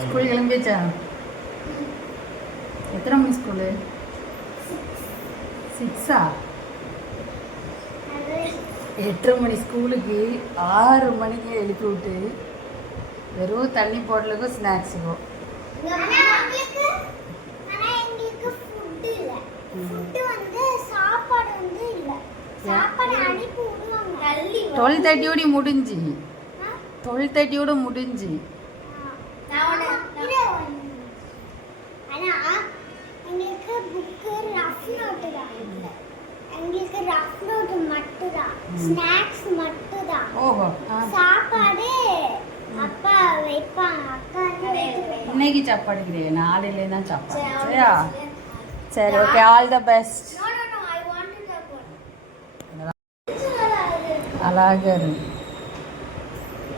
School கிளம்பியாச்சா? எத்தனை மணி school? 6ஆ? 8:30 மணி ஸ்கூலுக்கு 6 மணிக்கு எழுப்பி விட்டு வெறும் தண்ணி பாட்டிலுக்கும் ஸ்நாக்ஸுக்கும். சாப்பாடு 12:30 முடிஞ்சு 12:30 முடிஞ்சு. எங்களுக்கு ரஃப் நோட் மட்டும் தான், ஸ்நாக்ஸ் மட்டும் தான். ஓஹோ. சாப்பாடு அப்பா வைப்பாங்க, அக்கா இன்னைக்கு சாப்பாடு கிடையாது, நாளையிலே தான் சாப்பாடு. சரியா? சரி, ஓகே, ஆல் த பெஸ்ட். அழகா இருக்கு.